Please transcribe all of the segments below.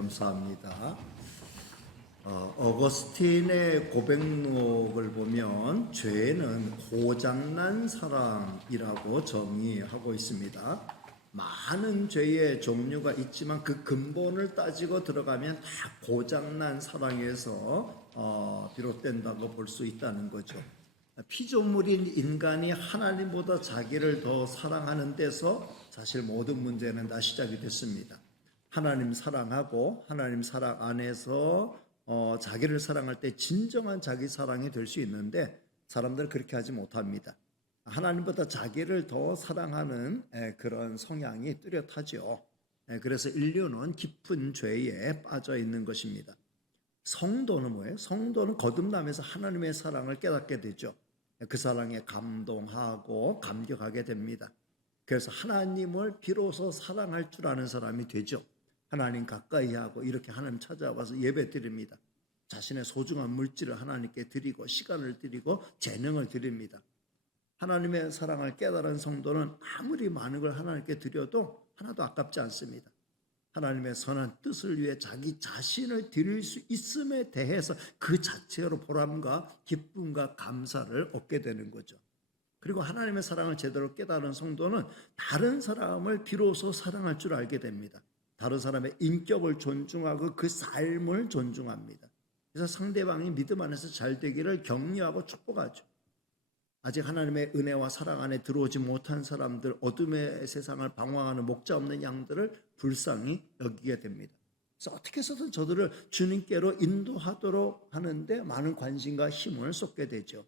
감사합니다. 어거스틴의 고백록을 보면 죄는 고장난 사랑이라고 정의하고 있습니다. 많은 죄의 종류가 있지만 그 근본을 따지고 들어가면 다 고장난 사랑에서 비롯된다고 볼 수 있다는 거죠. 피조물인 인간이 하나님보다 자기를 더 사랑하는 데서 사실 모든 문제는 다 시작이 됐습니다. 하나님 사랑하고 하나님 사랑 안에서 자기를 사랑할 때 진정한 자기 사랑이 될 수 있는데 사람들은 그렇게 하지 못합니다. 하나님보다 자기를 더 사랑하는 그런 성향이 뚜렷하죠. 그래서 인류는 깊은 죄에 빠져 있는 것입니다. 성도는 뭐예요? 성도는 거듭나면서 하나님의 사랑을 깨닫게 되죠. 그 사랑에 감동하고 감격하게 됩니다. 그래서 하나님을 비로소 사랑할 줄 아는 사람이 되죠. 하나님 가까이 하고 이렇게 하나님 찾아와서 예배 드립니다. 자신의 소중한 물질을 하나님께 드리고 시간을 드리고 재능을 드립니다. 하나님의 사랑을 깨달은 성도는 아무리 많은 걸 하나님께 드려도 하나도 아깝지 않습니다. 하나님의 선한 뜻을 위해 자기 자신을 드릴 수 있음에 대해서 그 자체로 보람과 기쁨과 감사를 얻게 되는 거죠. 그리고 하나님의 사랑을 제대로 깨달은 성도는 다른 사람을 비로소 사랑할 줄 알게 됩니다. 다른 사람의 인격을 존중하고 그 삶을 존중합니다. 그래서 상대방이 믿음 안에서 잘 되기를 격려하고 축복하죠. 아직 하나님의 은혜와 사랑 안에 들어오지 못한 사람들, 어둠의 세상을 방황하는 목자 없는 양들을 불쌍히 여기게 됩니다. 그래서 어떻게 해서든 저들을 주님께로 인도하도록 하는데 많은 관심과 힘을 쏟게 되죠.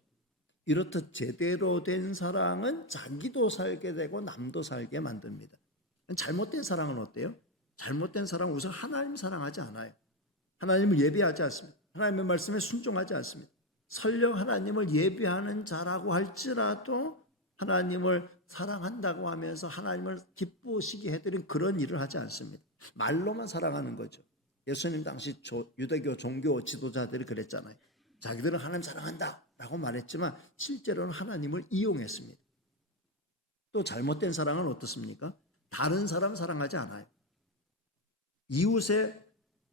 이렇듯 제대로 된 사랑은 자기도 살게 되고 남도 살게 만듭니다. 잘못된 사랑은 어때요? 잘못된 사랑은 우선 하나님 사랑하지 않아요. 하나님을 예배하지 않습니다. 하나님의 말씀에 순종하지 않습니다. 설령 하나님을 예배하는 자라고 할지라도 하나님을 사랑한다고 하면서 하나님을 기쁘시게 해드린 그런 일을 하지 않습니다. 말로만 사랑하는 거죠. 예수님 당시 유대교 종교 지도자들이 그랬잖아요. 자기들은 하나님 사랑한다 라고 말했지만 실제로는 하나님을 이용했습니다. 또 잘못된 사랑은 어떻습니까? 다른 사람 사랑하지 않아요. 이웃에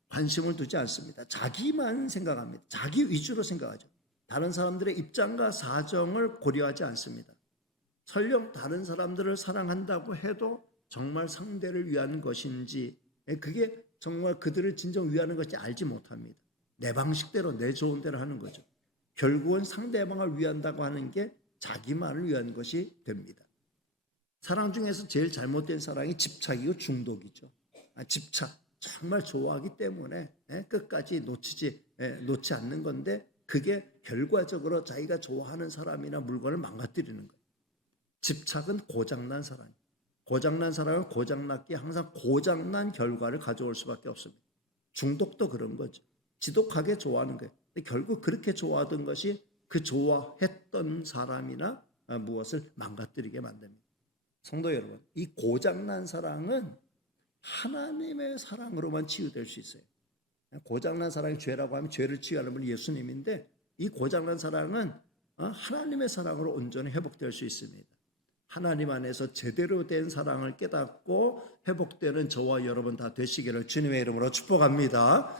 관심을 두지 않습니다. 자기만 생각합니다. 자기 위주로 생각하죠. 다른 사람들의 입장과 사정을 고려하지 않습니다. 설령 다른 사람들을 사랑한다고 해도 정말 상대를 위한 것인지, 그게 정말 그들을 진정 위하는 것인지 알지 못합니다. 내 방식대로 내 좋은 대로 하는 거죠. 결국은 상대방을 위한다고 하는 게 자기만을 위한 것이 됩니다. 사랑 중에서 제일 잘못된 사랑이 집착이고 중독이죠. 집착, 정말 좋아하기 때문에 끝까지 놓지 않는 건데 그게 결과적으로 자기가 좋아하는 사람이나 물건을 망가뜨리는 거예요. 집착은 고장난 사랑이에요. 고장난 사랑은 고장났기에 항상 고장난 결과를 가져올 수밖에 없습니다. 중독도 그런 거죠. 지독하게 좋아하는 거예요. 근데 결국 그렇게 좋아하던 것이 그 좋아했던 사람이나 무엇을 망가뜨리게 만듭니다. 성도 여러분, 이 고장난 사랑은 하나님의 사랑으로만 치유될 수 있어요. 고장난 사랑이 죄라고 하면 죄를 치유하는 분이 예수님인데 이 고장난 사랑은 하나님의 사랑으로 온전히 회복될 수 있습니다. 하나님 안에서 제대로 된 사랑을 깨닫고 회복되는 저와 여러분 다 되시기를 주님의 이름으로 축복합니다.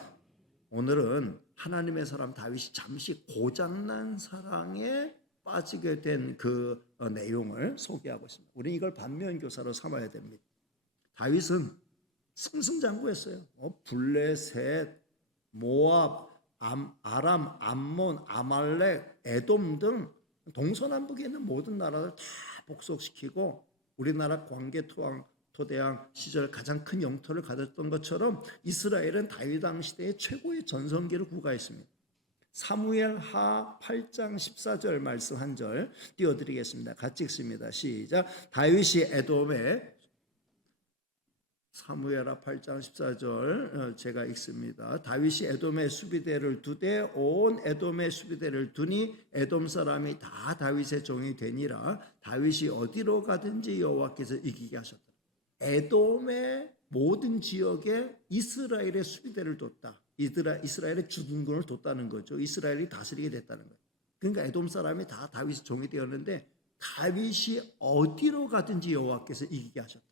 오늘은 하나님의 사람 다윗이 잠시 고장난 사랑에 빠지게 된 그 내용을 소개하고 있습니다. 우리 이걸 반면교사로 삼아야 됩니다. 다윗은 승승장구했어요. 블레셋, 모압, 아람, 암몬, 아말렉, 에돔 등 동서남북에 있는 모든 나라를 다 복속시키고 우리나라 광개토대왕 시절 가장 큰 영토를 가졌던 것처럼 이스라엘은 다윗 왕 시대의 최고의 전성기를 구가했습니다. 사무엘하 8장 14절 말씀 한 절 띄워드리겠습니다. 같이 읽습니다. 시작. 다윗이 에돔에 사무엘하 8장 14절 제가 읽습니다. 다윗이 에돔의 수비대를 두되 온 에돔의 수비대를 두니 에돔 사람이 다 다윗의 종이 되니라. 다윗이 어디로 가든지 여호와께서 이기게 하셨다. 에돔의 모든 지역에 이스라엘의 수비대를 뒀다. 이스라엘의 주둔군을 뒀다는 거죠. 이스라엘이 다스리게 됐다는 거예요. 그러니까 에돔 사람이 다 다윗의 종이 되었는데 다윗이 어디로 가든지 여호와께서 이기게 하셨다.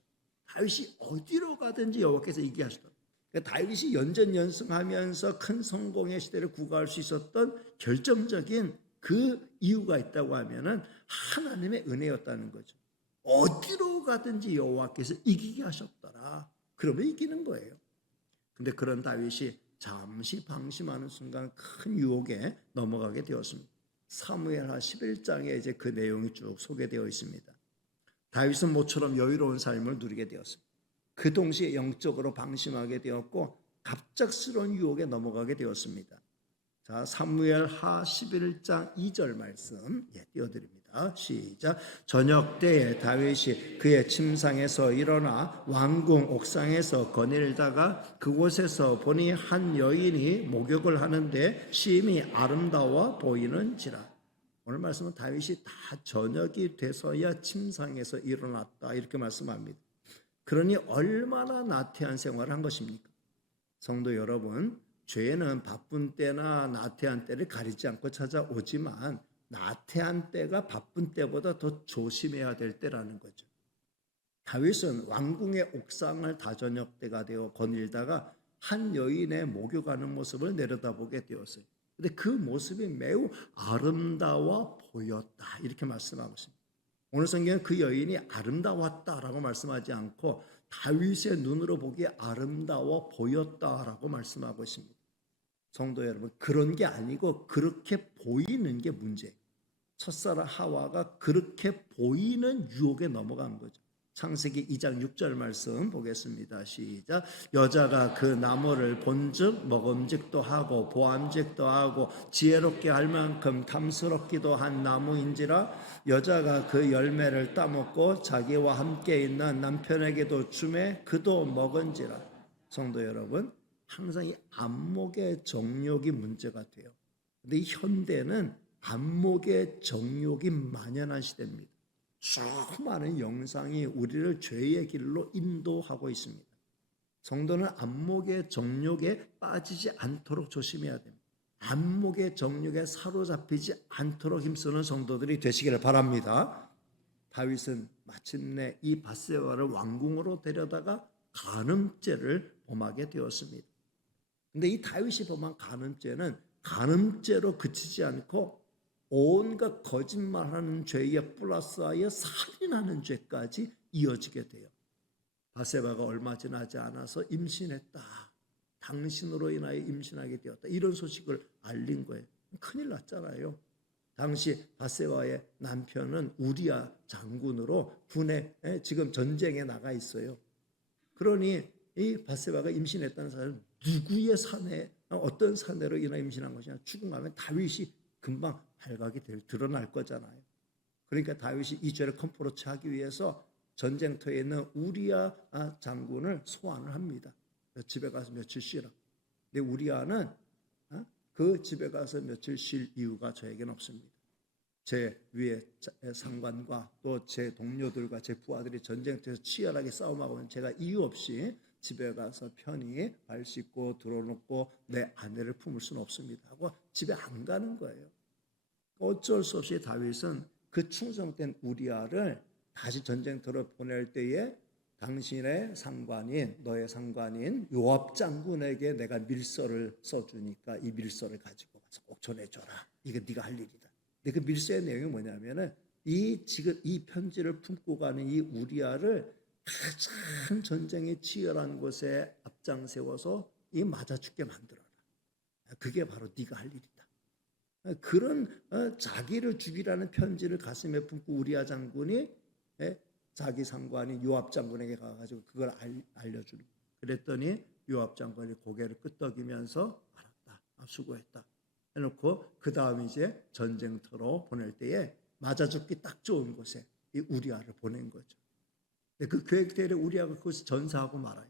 다윗이 어디로 가든지 여호와께서 이기게 하셨다. 그러니까 다윗이 연전연승하면서 큰 성공의 시대를 구가할 수 있었던 결정적인 그 이유가 있다고 하면은 하나님의 은혜였다는 거죠. 어디로 가든지 여호와께서 이기게 하셨더라. 그러면 이기는 거예요. 근데 그런 다윗이 잠시 방심하는 순간 큰 유혹에 넘어가게 되었습니다. 사무엘하 11장에 이제 그 내용이 쭉 소개되어 있습니다. 다윗은 모처럼 여유로운 삶을 누리게 되었습니다. 그 동시에 영적으로 방심하게 되었고 갑작스러운 유혹에 넘어가게 되었습니다. 자, 사무엘하 11장 2절 말씀 띄워드립니다. 시작. 저녁 때에 다윗이 그의 침상에서 일어나 왕궁 옥상에서 거닐다가 그곳에서 보니 한 여인이 목욕을 하는데 심히 아름다워 보이는지라. 오늘 말씀은 다윗이 다 저녁이 돼서야 침상에서 일어났다 이렇게 말씀합니다. 그러니 얼마나 나태한 생활을 한 것입니까? 성도 여러분, 죄는 바쁜 때나 나태한 때를 가리지 않고 찾아오지만 나태한 때가 바쁜 때보다 더 조심해야 될 때라는 거죠. 다윗은 왕궁의 옥상을 다저녁 때가 되어 거닐다가 한 여인의 목욕하는 모습을 내려다보게 되었어요. 근데 그 모습이 매우 아름다워 보였다 이렇게 말씀하고 있습니다. 오늘 성경은 그 여인이 아름다웠다라고 말씀하지 않고 다윗의 눈으로 보기에 아름다워 보였다라고 말씀하고 있습니다. 성도 여러분, 그런 게 아니고 그렇게 보이는 게 문제예요. 첫사랑 하와가 그렇게 보이는 유혹에 넘어간 거죠. 창세기 2장 6절 말씀 보겠습니다. 시작. 여자가 그 나무를 본즉 먹음직도 하고 보암직도 하고 지혜롭게 할 만큼 탐스럽기도 한 나무인지라 여자가 그 열매를 따먹고 자기와 함께 있는 남편에게도 주매 그도 먹은지라. 성도 여러분, 항상 이 안목의 정욕이 문제가 돼요. 근데 이 현대는 안목의 정욕이 만연한 시대입니다. 수많은 영상이 우리를 죄의 길로 인도하고 있습니다. 성도는 안목의 정욕에 빠지지 않도록 조심해야 됩니다. 안목의 정욕에 사로잡히지 않도록 힘쓰는 성도들이 되시기를 바랍니다. 다윗은 마침내 이 밧세바를 왕궁으로 데려다가 간음죄를 범하게 되었습니다. 근데 이 다윗이 범한 간음죄는 간음죄로 그치지 않고 온갖 거짓말하는 죄에 플러스하여 살인하는 죄까지 이어지게 돼요. 밧세바가 얼마 지나지 않아서 임신했다. 당신으로 인하여 임신하게 되었다. 이런 소식을 알린 거예요. 큰일 났잖아요. 당시 밧세바의 남편은 우리야 장군으로 군에 지금 전쟁에 나가 있어요. 그러니 이 밧세바가 임신했다는 사실은 누구의 사내, 어떤 사내로 인하여 임신한 것이냐 추궁하면 다윗이 금방 발각이 드러날 거잖아요. 그러니까 다윗이 이 죄를 컴프로치 하기 위해서 전쟁터에 있는 우리야 장군을 소환을 합니다. 집에 가서 며칠 쉬라. 근데 우리야는 그 집에 가서 며칠 쉴 이유가 저에게는 없습니다. 제 위에 상관과 또 제 동료들과 제 부하들이 전쟁터에서 치열하게 싸움하고 있는 제가 이유 없이 집에 가서 편히 발 씻고 들어놓고 내 아내를 품을 수는 없습니다 하고 집에 안 가는 거예요. 어쩔 수 없이 다윗은 그 충성된 우리아를 다시 전쟁터로 보낼 때에 당신의 상관인 너의 상관인 요압 장군에게 내가 밀서를 써주니까 이 밀서를 가지고 가서 꼭 전해줘라. 이거 네가 할 일이다. 근데 그 밀서의 내용이 뭐냐면은 지금 이 편지를 품고 가는 이 우리아를 가장 전쟁이 치열한 곳에 앞장 세워서 이 맞아 죽게 만들어라. 그게 바로 네가 할 일이다. 그런 자기를 죽이라는 편지를 가슴에 품고 우리아 장군이 자기 상관인 요압 장군에게 가가지고 그걸 알려주는. 그랬더니 요압 장군이 고개를 끄덕이면서 알았다, 수고했다 해놓고 그 다음 이제 전쟁터로 보낼 때에 맞아 죽기 딱 좋은 곳에 이 우리아를 보낸 거죠. 그 계획대로 우리아가 그것을 전사하고 말아요.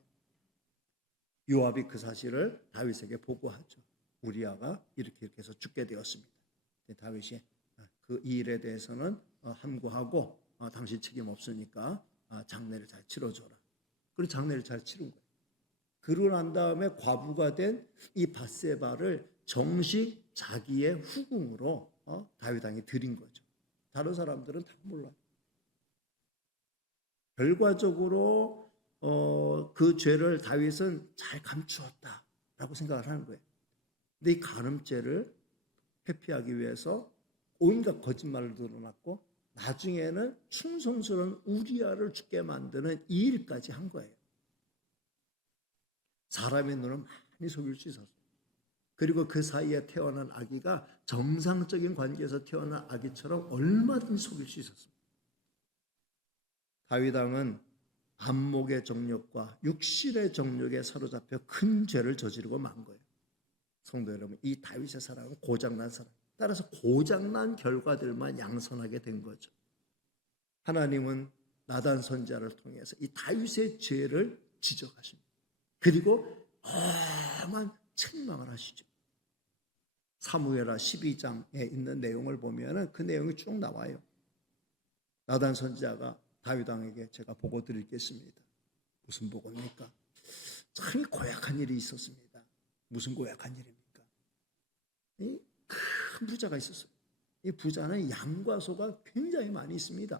요압이 그 사실을 다윗에게 보고하죠. 우리아가 이렇게 해서 죽게 되었습니다. 다윗이 그 일에 대해서는 함구하고 당신 책임 없으니까 장례를 잘 치러줘라. 그리고 장례를 잘 치른 거예요. 그러고 난 다음에 과부가 된 이 밧세바를 정식 자기의 후궁으로 다윗 왕이 드린 거죠. 다른 사람들은 다 몰라요. 결과적으로 그 죄를 다윗은 잘 감추었다라고 생각을 하는 거예요. 근데 이 간음죄를 회피하기 위해서 온갖 거짓말을 드러났고 나중에는 충성스러운 우리아를 죽게 만드는 이 일까지 한 거예요. 사람의 눈을 많이 속일 수 있었어요. 그리고 그 사이에 태어난 아기가 정상적인 관계에서 태어난 아기처럼 얼마든지 속일 수 있었습니다. 다윗 왕은 안목의 정욕과 육신의 정욕에 사로잡혀 큰 죄를 저지르고 만 거예요. 성도 여러분, 이 다윗의 사랑은 고장난 사랑. 따라서 고장난 결과들만 양선하게 된 거죠. 하나님은 나단 선지자를 통해서 이 다윗의 죄를 지적하십니다. 그리고 엄한 책망을 하시죠. 사무엘하 12장에 있는 내용을 보면 그 내용이 쭉 나와요. 나단 선지자가 다윗 왕에게 제가 보고 드리겠습니다. 무슨 보고입니까? 참 고약한 일이 있었습니다. 무슨 고약한 일입니까? 이 큰 부자가 있었어요. 이 부자는 양과 소가 굉장히 많이 있습니다.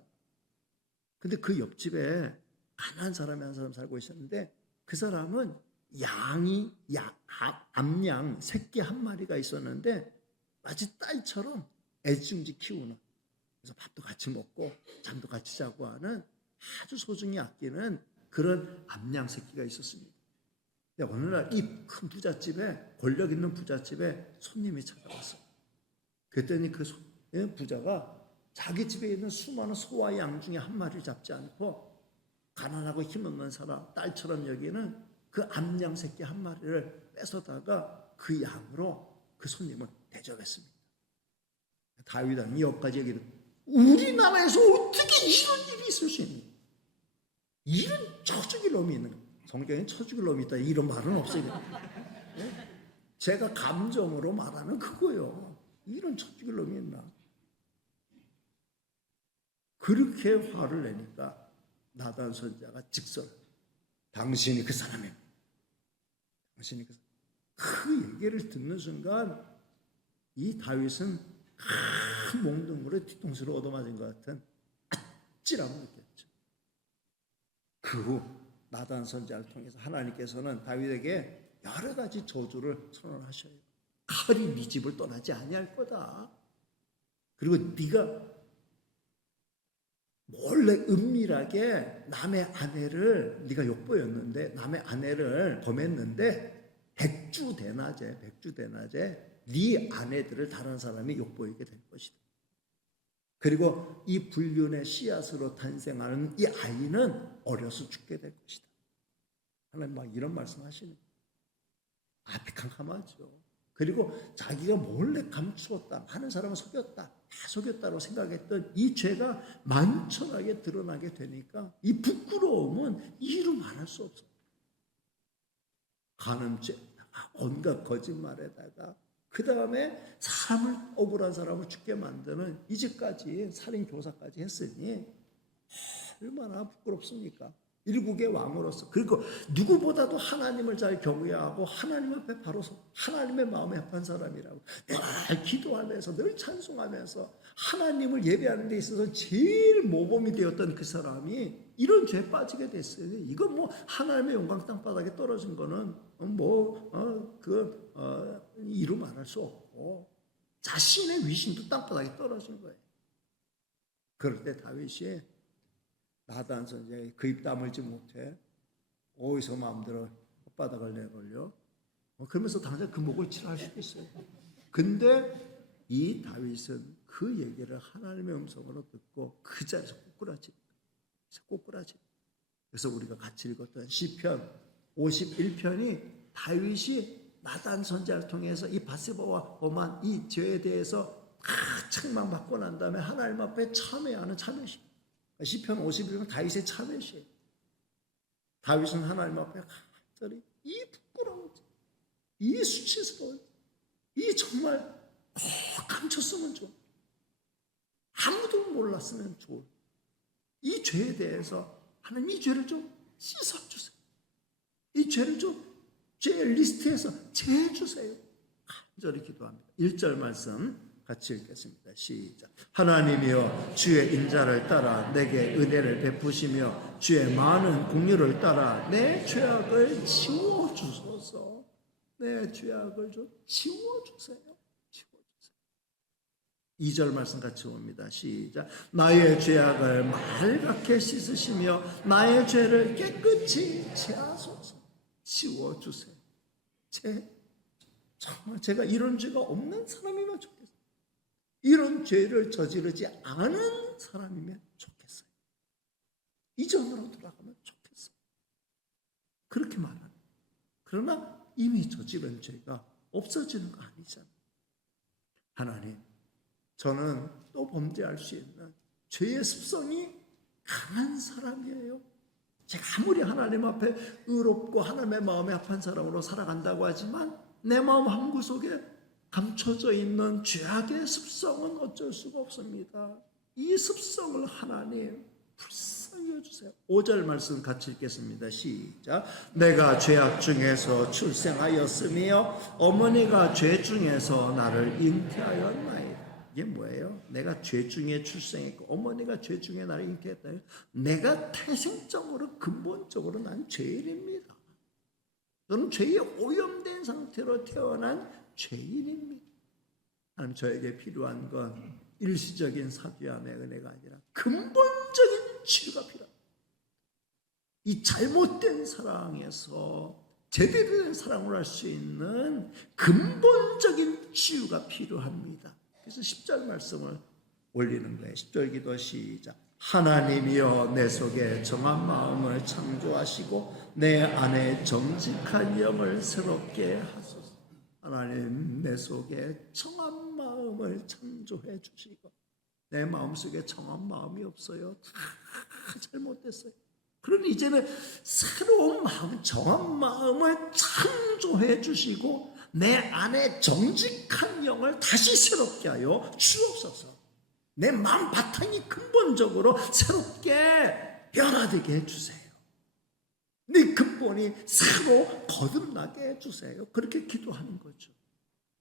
근데 그 옆집에 가난한 사람이 한 사람 살고 있었는데 그 사람은 암양 새끼 한 마리가 있었는데 마치 딸처럼 애지중지 키우는, 그래서 밥도 같이 먹고 잠도 같이 자고 하는 아주 소중히 아끼는 그런 암양 새끼가 있었습니다. 근데 어느 날 이 큰 부잣집에, 권력 있는 부잣집에 손님이 찾아왔어요. 그랬더니 그 부자가 자기 집에 있는 수많은 소와 양 중에 한 마리를 잡지 않고 가난하고 힘없는 사람, 딸처럼 여기는 그 암양 새끼 한 마리를 뺏어다가 그 양으로 그 손님을 대접했습니다. 다윗 왕이 여기까지 얘기를, 우리나라에서 어떻게 이런 일이 있을 수 있는, 이런 처죽일 놈이 있는 거예요. 성경에 처죽일 놈이 있다 이런 말은 없어요. 제가 감정으로 말하는 그거예요. 이런 처죽일 놈이 있나. 그렇게 화를 내니까 나단 선지자가 직설, 당신이 그 사람입니다. 당신이 그 사람. 그 얘기를 듣는 순간 이 다윗은 큰 몽둥으로 뒤통수를 얻어맞은 것 같은 아찔함을 느꼈죠. 그 후 나단 선지자를 통해서 하나님께서는 다윗에게 여러 가지 저주를 선언하셔요. 칼이 네 집을 떠나지 아니할 거다. 그리고 네가 몰래 은밀하게 남의 아내를, 네가 욕보였는데 남의 아내를 범했는데 백주대낮에 네 아내들을 다른 사람이 욕보이게 될 것이다. 그리고 이 불륜의 씨앗으로 탄생하는 이 아이는 어려서 죽게 될 것이다. 하나님 막 이런 말씀하시는 거예요. 앞이 캄캄하죠. 그리고 자기가 몰래 감추었다, 많은 사람을 속였다, 다 속였다고 생각했던 이 죄가 만천하게 드러나게 되니까 이 부끄러움은 이루 말할 수 없어요. 간음죄, 온갖 거짓말에다가 그 다음에 사람을, 억울한 사람을 죽게 만드는 이제까지 살인 교사까지 했으니 얼마나 부끄럽습니까? 일국의 왕으로서. 그리고 누구보다도 하나님을 잘 경외하고 하나님 앞에 바로 하나님의 마음에 합한 사람이라고 늘 기도하면서 늘 찬송하면서 하나님을 예배하는 데 있어서 제일 모범이 되었던 그 사람이 이런 죄에 빠지게 됐어요. 이건 뭐 하나님의 영광 땅바닥에 떨어진 거는 이루 말할 수 없고 자신의 위신도 땅바닥에 떨어진 거예요. 그럴 때 다윗이 나단 선지자에게 그 입 다물지 못해 어디서 마음대로 혓바닥을 내걸려 그러면서 당장 그 목을 치라 할 수도 있어요. 근데 이 다윗은 그 얘기를 하나님의 음성으로 듣고 그 자리에서 꼬꾸라집니다. 그래서 우리가 같이 읽었던 시편 51편이 다윗이 나단 선지자를 통해서 이 밧세바와 범한 이 죄에 대해서 책망받고 난 다음에 하나님 앞에 참회하는 참회식. 시편 51편 다윗의 참회시에요. 다윗은 하나님 앞에 간절히 이 부끄러운, 이 수치스러운, 이 정말 감췄으면 좋은, 아무도 몰랐으면 좋은 이 죄에 대해서 하나님 이 죄를 좀 씻어주세요. 이 죄를 좀 제 리스트에서 제주세요. 간절히 기도합니다. 1절 말씀 같이 읽겠습니다. 시작. 하나님이여 주의 인자를 따라 내게 은혜를 베푸시며 주의 많은 긍휼을 따라 내 죄악을 지워주소서. 내 죄악을 좀 지워주세요. 2절 말씀 같이 봅니다. 시작. 나의 죄악을 맑게 씻으시며 나의 죄를 깨끗이 제하소서. 지워주세요. 정말 제가 이런 죄가 없는 사람이면 좋겠어요. 이런 죄를 저지르지 않은 사람이면 좋겠어요. 이전으로 돌아가면 좋겠어요. 그렇게 말합니다. 그러나 이미 저지른 죄가 없어지는 거 아니잖아요. 하나님, 저는 또 범죄할 수 있는 죄의 습성이 강한 사람이에요. 제가 아무리 하나님 앞에 의롭고 하나님의 마음에 합한 사람으로 살아간다고 하지만 내 마음 한구석에 감춰져 있는 죄악의 습성은 어쩔 수가 없습니다. 이 습성을 하나님 불쌍히 여주세요. 5절 말씀 같이 읽겠습니다. 시작. 내가 죄악 중에서 출생하였으며 어머니가 죄 중에서 나를 잉태하였나이다. 이게 뭐예요? 내가 죄 중에 출생했고 어머니가 죄 중에 나를 잉태했다. 내가 태생적으로 근본적으로 난 죄인입니다. 저는 죄에 오염된 상태로 태어난 죄인입니다. 하나님, 저에게 필요한 건 일시적인 사죄함의 은혜가 아니라 근본적인 치유가 필요합니다. 이 잘못된 사랑에서 제대로 된 사랑을 할 수 있는 근본적인 치유가 필요합니다. 그래서 10절 말씀을 올리는 거예요. 10절 기도 시작. 하나님이여 내 속에 정한 마음을 창조하시고 내 안에 정직한 영을 새롭게 하소서. 하나님, 내 속에 정한 마음을 창조해 주시고 내 마음속에 정한 마음이 없어요. 다 잘못됐어요. 그러니 이제는 새로운 마음, 정한 마음을 창조해 주시고 내 안에 정직한 영을 다시 새롭게 하여 주옵소서. 내 마음 바탕이 근본적으로 새롭게 변화되게 해주세요. 네 근본이 새로 거듭나게 해주세요. 그렇게 기도하는 거죠.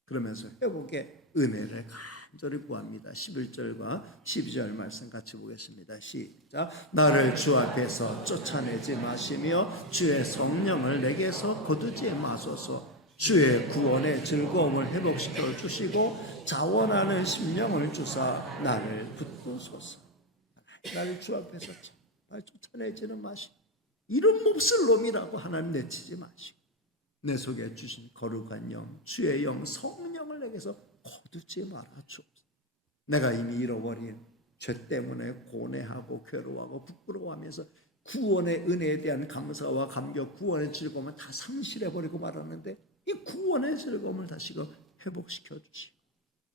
그러면서 회복의 은혜를 간절히 구합니다. 11절과 12절 말씀 같이 보겠습니다. 시작. 나를 주 앞에서 쫓아내지 마시며 주의 성령을 내게서 거두지 마소서. 주의 구원의 즐거움을 회복시켜 주시고 자원하는 심령을 주사 나를 붙드소서. 나를 주 앞에서 제발 쫓아내지는 마시고 이런 몹쓸 놈이라고 하나님 내치지 마시고 내 속에 주신 거룩한 영, 주의 영, 성령을 내게서 거두지 말아 주옵소서. 내가 이미 잃어버린 죄 때문에 고뇌하고 괴로워하고 부끄러워하면서 구원의 은혜에 대한 감사와 감격, 구원의 즐거움을 다 상실해버리고 말았는데 이 구원의 즐거움을 다시금 회복시켜 주시고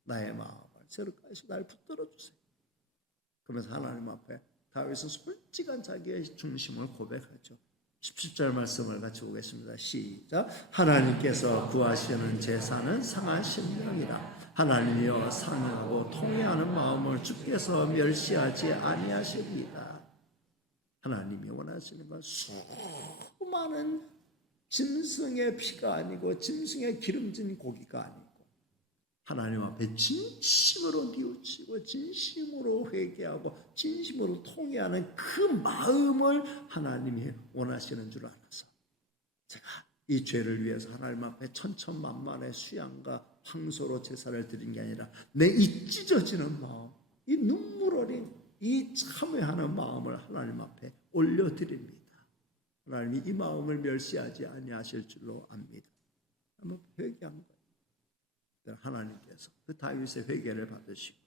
나의 마음을 새롭게 하시고 나를 붙들어 주세요. 그러면서 하나님 앞에 다윗은 솔직한 자기의 중심을 고백하죠. 17절 말씀을 같이 보겠습니다. 시작. 하나님께서 구하시는 제사는 상한 심령이라. 하나님이여 상하고 통회하는 마음을 주께서 멸시하지 아니하십니다. 하나님이 원하시는 건 수많은 짐승의 피가 아니고 짐승의 기름진 고기가 아니고 하나님 앞에 진심으로 뉘우치고 진심으로 회개하고 진심으로 통회하는 그 마음을 하나님이 원하시는 줄 알아서 제가 이 죄를 위해서 하나님 앞에 천천만만의 수양과 황소로 제사를 드린 게 아니라 내 이 찢어지는 마음, 이 눈물 어린 이 참회하는 마음을 하나님 앞에 올려드립니다. 하나님이 이 마음을 멸시하지 아니하실 줄로 압니다. 한번 회개한 거예요. 하나님께서 그 다윗의 회개를 받으시고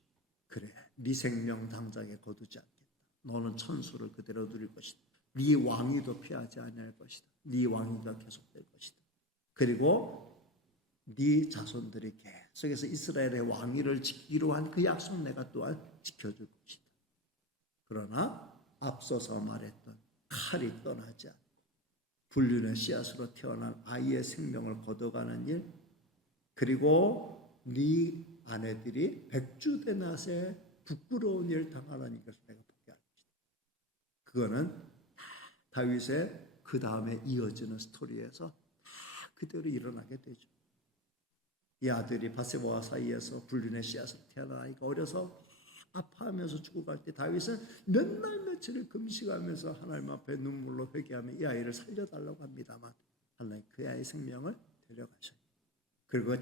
그래, 네 생명 당장에 거두지 않겠다. 너는 천수를 그대로 누릴 것이다. 네 왕위도 피하지 아니할 것이다. 네 왕위가 계속될 것이다. 그리고 네 자손들이 계속해서 이스라엘의 왕위를 지키기로 한 그 약속 내가 또한 지켜줄 것이다. 그러나 앞서서 말했던 칼이 떠나지 않고 불륜의 씨앗으로 태어난 아이의 생명을 걷어가는 일, 그리고 네 아내들이 백주된 낫에 부끄러운 일 당하는 것을 내가 보게 할 것이다. 그거는 다윗의 그 다음에 이어지는 스토리에서 다 그대로 일어나게 되죠. 이 아들이 바세바와 사이에서 불륜의 씨앗으로 태어난 아이가 어려서 아파하면서 죽어갈 때 다윗은 몇 날 며칠을 금식하면서 하나님 앞에 눈물로 회개하며 이 아이를 살려달라고 합니다만 하나님 그 아이의 생명을 데려가셔요. 그리고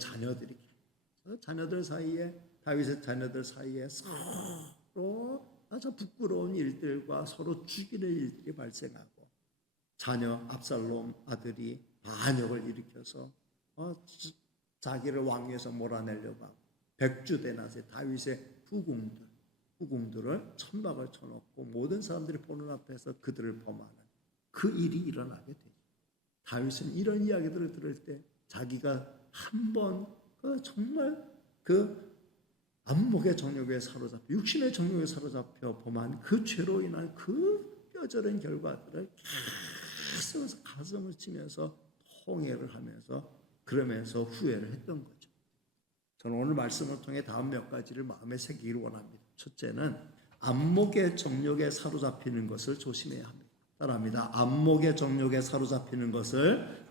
자녀들 사이에 다윗의 자녀들 사이에 서로 아주 부끄러운 일들과 서로 죽이는 일들이 발생하고 자녀 absalom 아들이 반역을 일으켜서 자기를 왕위에서 몰아내려고 하고 백주대낮에 다윗의 후궁들을 천막을 쳐놓고 모든 사람들이 보는 앞에서 그들을 범하는 그 일이 일어나게 되죠. 다윗은 이런 이야기들을 들을 때 자기가 한번 정말 그 안목의 정욕에 사로잡혀 육신의 정욕에 사로잡혀 범한 그 죄로 인한 그 뼈저린 결과들을 계속 가슴을 치면서 통회를 하면서 그러면서 후회를 했던 거죠. 저는 오늘 말씀을 통해 다음 몇 가지를 마음에 새기기를 원합니다. 첫째는 안목의 정욕에 사로잡히는 것을 조심해야 합니다. 따라합니다. 안목의 정욕에 사로잡히는 것을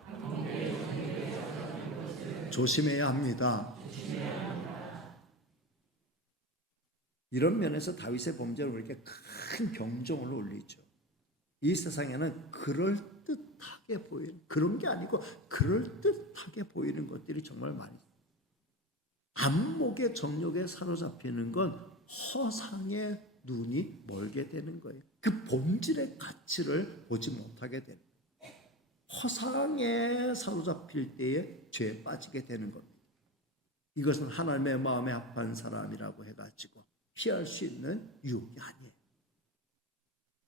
조심해야 합니다. 이런 면에서 다윗의 범죄는 우리에게 큰 경종을 울리죠. 이 세상에는 그럴듯하게 보이는 그런 게 아니고 그럴듯하게 보이는 것들이 정말 많이 있어요. 안목의 정욕에 사로잡히는 건 허상의 눈이 멀게 되는 거예요. 그 본질의 가치를 보지 못하게 되는 거예요. 허상에 사로잡힐 때에 죄에 빠지게 되는 겁니다. 이것은 하나님의 마음에 합한 사람이라고 해가지고 피할 수 있는 유혹이 아니에요.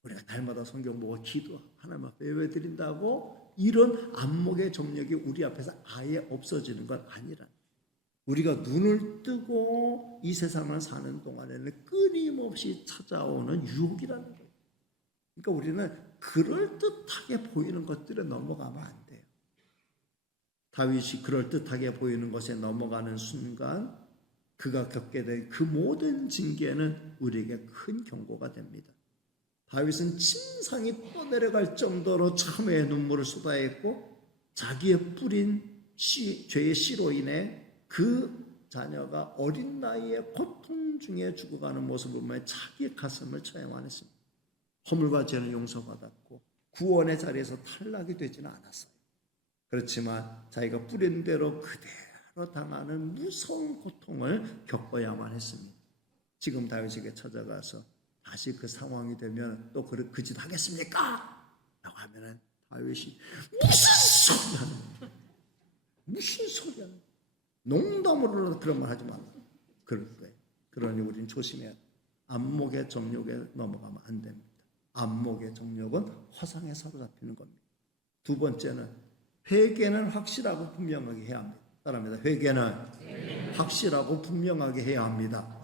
우리가 날마다 성경 보고 기도 하나님 앞에 예배드린다고 이런 안목의 정력이 우리 앞에서 아예 없어지는 건 아니라 우리가 눈을 뜨고 이 세상을 사는 동안에는 끊임없이 찾아오는 유혹이라는 거예요. 그러니까 우리는 그럴듯하게 보이는 것들에 넘어가면 안 돼요. 다윗이 그럴듯하게 보이는 것에 넘어가는 순간 그가 겪게 된 그 모든 징계는 우리에게 큰 경고가 됩니다. 다윗은 침상이 떠내려갈 정도로 참회의 눈물을 쏟아했고 자기의 뿌린 죄의 씨로 인해 그 자녀가 어린 나이에 고통 중에 죽어가는 모습을 보며 자기 가슴을 처형했습니다. 허물과 죄는 용서받았고 구원의 자리에서 탈락이 되지는 않았어요. 그렇지만 자기가 뿌린 대로 그대로 당하는 무서운 고통을 겪어야만 했습니다. 지금 다윗에게 찾아가서 다시 그 상황이 되면 또 그 짓 하겠습니까? 라고 하면은 다윗이 무슨 소리 하는 거야? 무슨 소리 하는 거야? 농담으로라도 그런 말 하지 말라. 그럴 거예요. 그러니 우리는 조심해야 돼. 안목의 정욕에 넘어가면 안 됩니다. 안목의 정욕은 허상에 사로잡히는 겁니다. 두 번째는 회개는 확실하고 분명하게 해야 합니다. 따라합니다. 회개는 확실하고 분명하게 해야 합니다.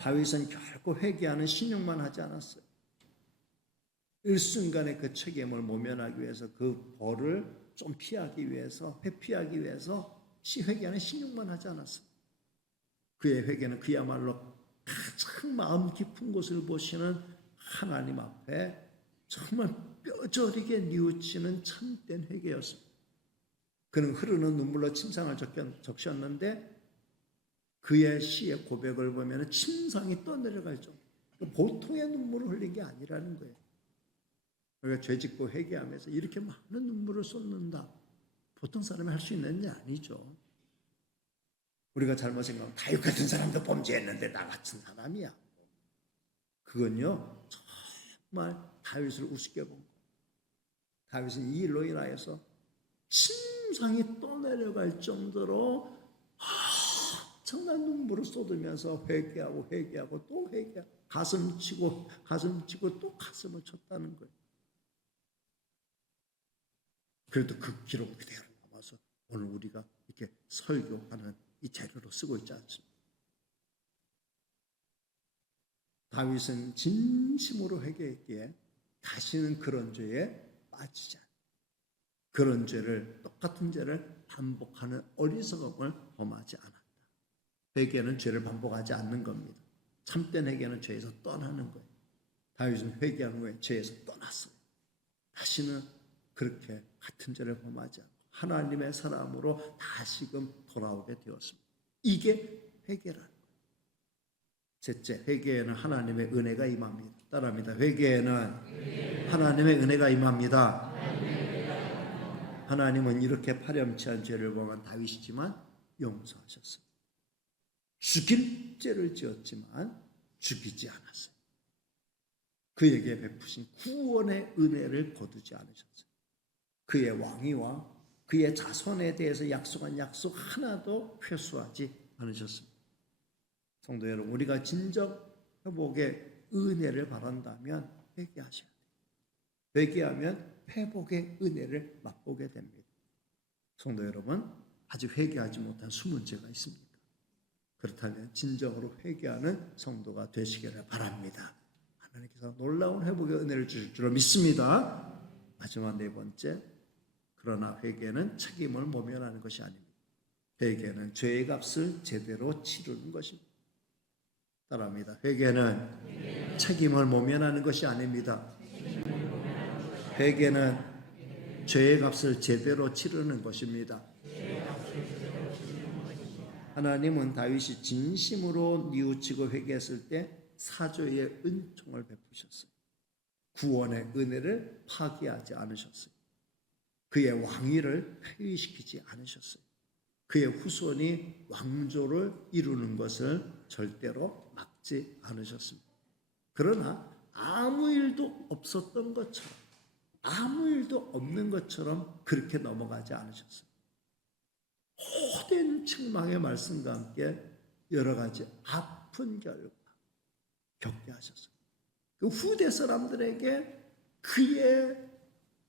다윗은 결코 회개하는 신용만 하지 않았어요. 일순간의 그 책임을 모면하기 위해서 그 벌을 좀 피하기 위해서 회피하기 위해서 회개하는 신용만 하지 않았어요. 그의 회개는 그야말로 가장 마음 깊은 곳을 보시는 하나님 앞에 정말 뼈저리게 뉘우치는 참된 회개였습니다. 그는 흐르는 눈물로 침상을 적셨는데 그의 시의 고백을 보면 침상이 떠내려갈 정도. 보통의 눈물을 흘린 게 아니라는 거예요. 우리가 죄짓고 회개하면서 이렇게 많은 눈물을 쏟는다. 보통 사람이 할 수 있는 게 아니죠. 우리가 잘못 생각하면 다윗 같은 사람도 범죄했는데 나 같은 사람이야. 그건요 정말 다윗을 우습게 본 거예요. 다윗은 이 일로 인하여서 침상이 떠내려갈 정도로 정말 눈물을 쏟으면서 회개하고 또 회개하고 가슴 치고 또 가슴을 쳤다는 거예요. 그래도 그 기록 그대로 남아서 오늘 우리가 이렇게 설교하는 이 재료로 쓰고 있지 않습니까? 다윗은 진심으로 회개했기에 다시는 그런 죄에 빠지지 않아요. 그런 죄를 똑같은 죄를 반복하는 어리석음을 범하지 않았다. 회개는 죄를 반복하지 않는 겁니다. 참된 회개는 죄에서 떠나는 거예요. 다윗은 회개한 후에 죄에서 떠났어요. 다시는 그렇게 같은 죄를 범하지 않고 하나님의 사람으로 다시금 돌아오게 되었습니다. 이게 회개라는 거예요. 셋째, 회개에는 하나님의 은혜가 임합니다. 따라합니다. 회개에는 하나님의 은혜가 임합니다. 하나님은 이렇게 파렴치한 죄를 범한 다윗이지만 용서하셨습니다. 죽일 죄를 지었지만 죽이지 않았어요. 그에게 베푸신 구원의 은혜를 거두지 않으셨어요. 그의 왕위와 그의 자손에 대해서 약속한 약속 하나도 회수하지 않으셨습니다. 성도 여러분, 우리가 진정 회복의 은혜를 바란다면 회개하셔야 돼요. 회개하면 회복의 은혜를 맛보게 됩니다. 성도 여러분, 아직 회개하지 못한 숨은 죄가 있습니까? 그렇다면 진정으로 회개하는 성도가 되시기를 바랍니다. 하나님께서 놀라운 회복의 은혜를 주실 줄로 믿습니다. 마지막 네 번째, 그러나 회개는 책임을 모면하는 것이 아닙니다. 회개는 죄의 값을 제대로 치르는 것입니다. 따라합니다. 회개는 책임을 모면하는 것이 아닙니다. 회개는 죄의 값을 제대로 치르는 것입니다. 하나님은 다윗이 진심으로 뉘우치고 회개했을 때 사죄의 은총을 베푸셨어요. 구원의 은혜를 파기하지 않으셨어요. 그의 왕위를 폐위시키지 않으셨어요. 그의 후손이 왕조를 이루는 것을 절대로 막지 않으셨습니다. 그러나 아무 일도 없었던 것처럼, 아무 일도 없는 것처럼 그렇게 넘어가지 않으셨어요. 모든 책망의 말씀과 함께 여러 가지 아픈 결과 겪게 하셨어요. 그 후대 사람들에게 그의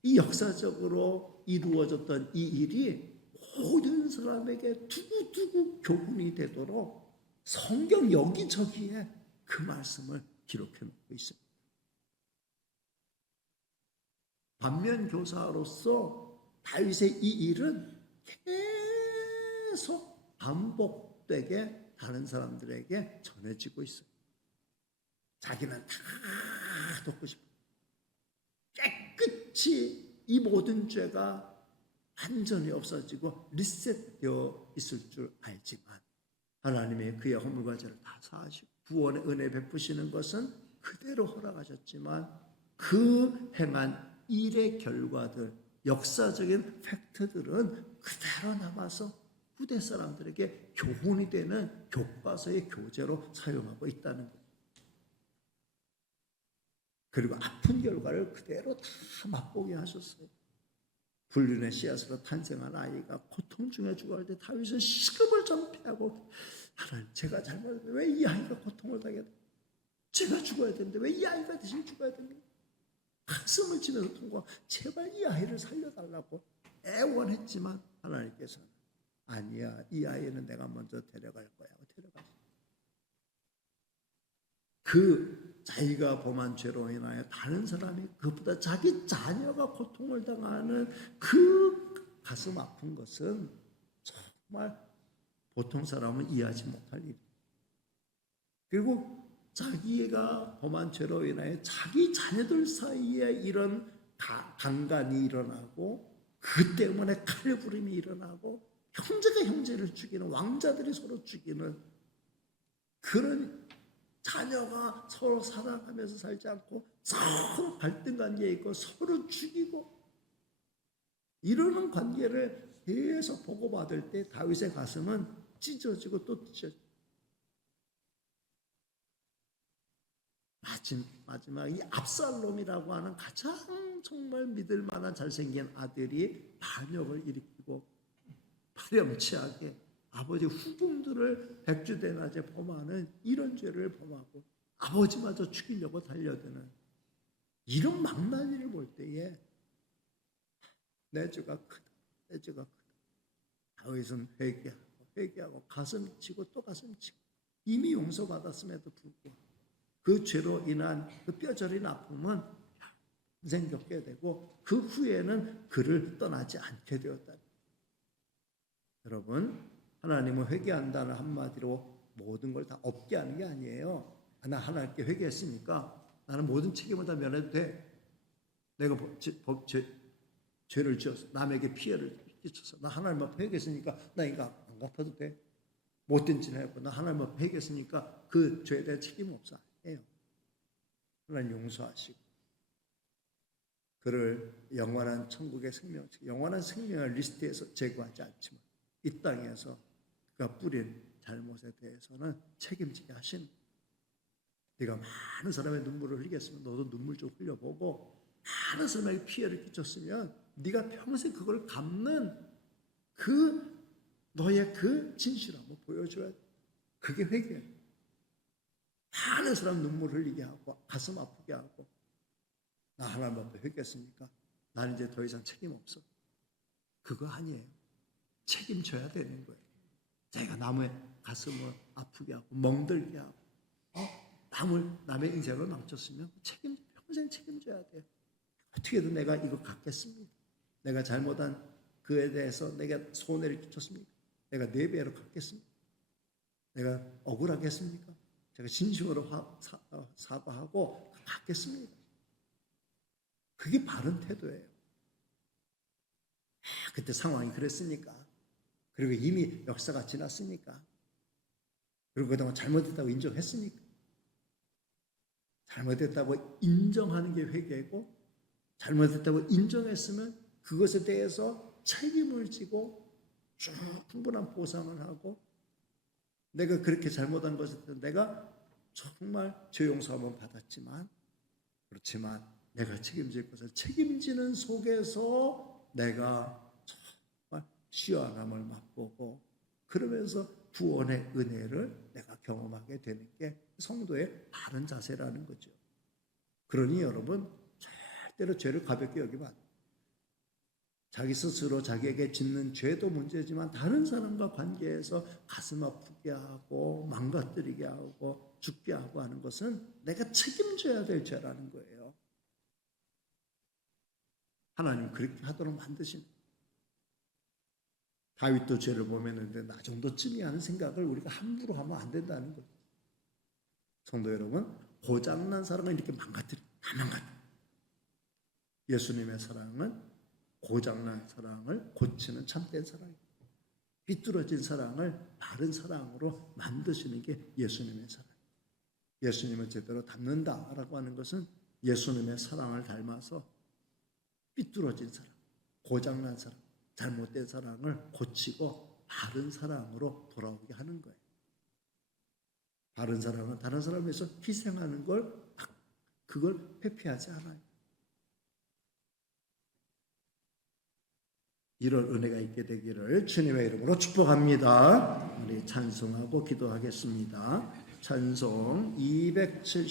이 역사적으로 이루어졌던 이 일이 모든 사람에게 두고두고 교훈이 되도록 성경 여기저기에 그 말씀을 기록해 놓고 있습니다. 반면 교사로서 다윗의 이 일은 계속 반복되게 다른 사람들에게 전해지고 있어요. 자기는 다 돕고 싶어요. 깨끗이 이 모든 죄가 완전히 없어지고 리셋되어 있을 줄 알지만 하나님의 그의 허물과 죄를 다 사하시고 구원의 은혜 베푸시는 것은 그대로 허락하셨지만 그 행한 일의 결과들, 역사적인 팩트들은 그대로 남아서 후대 사람들에게 교훈이 되는 교과서의 교재로 사용하고 있다는 거예요. 그리고 아픈 결과를 그대로 다 맛보게 하셨어요. 불륜의 씨앗으로 탄생한 아이가 고통 중에 죽어갈 때 다윗은 시금을 전폐하고 하나님, 제가 잘못했는데 왜 이 아이가 고통을 당해야 돼? 제가 죽어야 되는데 왜 이 아이가 대신 죽어야 됩니까? 가슴을 치면서 통과, 제발 이 아이를 살려달라고 애원했지만 하나님께서는 아니야, 이 아이는 내가 먼저 데려갈 거야 하고 데려가셨어요. 그 자기가 범한 죄로 인하여 다른 사람이 그것보다 자기 자녀가 고통을 당하는 그 가슴 아픈 것은 정말 보통 사람은 이해하지 못할 일이에요. 그리고 자기가 범한 죄로 인하여 자기 자녀들 사이에 이런 강간이 일어나고 그 때문에 칼부림이 일어나고 형제가 형제를 죽이는, 왕자들이 서로 죽이는 그런, 자녀가 서로 사랑하면서 살지 않고 서로 갈등 관계에 있고 서로 죽이고 이러는 관계를 계속 보고받을 때 다윗의 가슴은 찢어지고 또 찢어지고, 마지막 이 압살롬이라고 하는 가장 정말 믿을 만한 잘생긴 아들이 반역을 일으키고 파렴치하게 아버지 후궁들을 백주대낮에 범하는 이런 죄를 범하고 아버지마저 죽이려고 달려드는 이런 망나니 일을 볼 때에 내 죄가 크다, 내 죄가 크다. 다윗은 회개하고 가슴 치고 또 가슴 치고 이미 용서받았음에도 불구하고 그 죄로 인한 그 뼈저린 아픔은 평생 겪게 되고 그 후에는 그를 떠나지 않게 되었다. 여러분, 하나님은 회개한다는 한마디로 모든 걸 다 없게 하는 게 아니에요. 나 하나님께 회개했으니까 나는 모든 책임을 다 면해도 돼. 내가 죄를 지어서 남에게 피해를 줬어. 끼쳐서 나 하나님 앞에 회개했으니까 나 이거 안 갚아도 돼. 못된 짓 해고 나 하나님 앞에 회개했으니까 그 죄에 대해 책임 없어. 해요. 하나님 용서하시고 그를 영원한 천국의 생명, 영원한 생명을 리스트에서 제거하지 않지만 이 땅에서 그가 뿌린 잘못에 대해서는 책임지게 하시는 거예요. 네가 많은 사람의 눈물을 흘리겠으면 너도 눈물 좀 흘려보고 많은 사람에게 피해를 끼쳤으면 네가 평생 그걸 갚는 그 너의 그 진실을 한번 보여줘야 돼. 그게 회개야. 많은 사람 눈물 흘리게 하고 가슴 아프게 하고 나 하나님 앞에 회개했으니까 나는 이제 더 이상 책임 없어. 그거 아니에요. 책임져야 되는 거예요. 자기가 남의 가슴을 아프게 하고 멍들게 하고 남의 인생을 망쳤으면 평생 책임져야 돼요. 어떻게든 내가 이거 갚겠습니다. 내가 잘못한 그에 대해서 내가 손해를 끼쳤습니까? 내가 4배로 갚겠습니까? 내가 억울하겠습니까? 제가 진심으로 사과하고 갚겠습니다. 그게 바른 태도예요. 그때 상황이 그랬으니까. 그리고 이미 역사가 지났으니까. 그리고 그동안 잘못했다고 인정했으니까. 잘못했다고 인정하는 게 회개고 잘못했다고 인정했으면 그것에 대해서 책임을 지고 충분한 보상을 하고 내가 그렇게 잘못한 것에 대해서 내가 정말 죄 용서함은 받았지만 그렇지만 내가 책임질 것을 책임지는 속에서 내가 정말 시원함을 맛보고 그러면서 구원의 은혜를 내가 경험하게 되는 게 성도의 바른 자세라는 거죠. 그러니 여러분 절대로 죄를 가볍게 여기면 안 돼요. 자기 스스로 자기에게 짓는 죄도 문제지만 다른 사람과 관계에서 가슴 아프게 하고 망가뜨리게 하고 죽게 하고 하는 것은 내가 책임져야 될 죄라는 거예요. 하나님 그렇게 하도록 만드신 다윗도 죄를 보면 나 정도쯤이 하는 생각을 우리가 함부로 하면 안 된다는 거예요. 성도 여러분, 고장난 사랑을 이렇게 망가뜨려. 예수님의 사랑은 고장난 사랑을 고치는 참된 사랑이에요. 삐뚤어진 사랑을 바른 사랑으로 만드시는 게 예수님의 사랑이에요. 예수님을 제대로 닮는다라고 하는 것은 예수님의 사랑을 닮아서 삐뚤어진 사랑, 고장난 사랑, 잘못된 사랑을 고치고 바른 사랑으로 돌아오게 하는 거예요. 바른 사랑은 다른 사람을 위해서 희생하는 그걸 회피하지 않아요. 이런 은혜가 있게 되기를 주님의 이름으로 축복합니다. 우리 찬송하고 기도하겠습니다. 찬송 270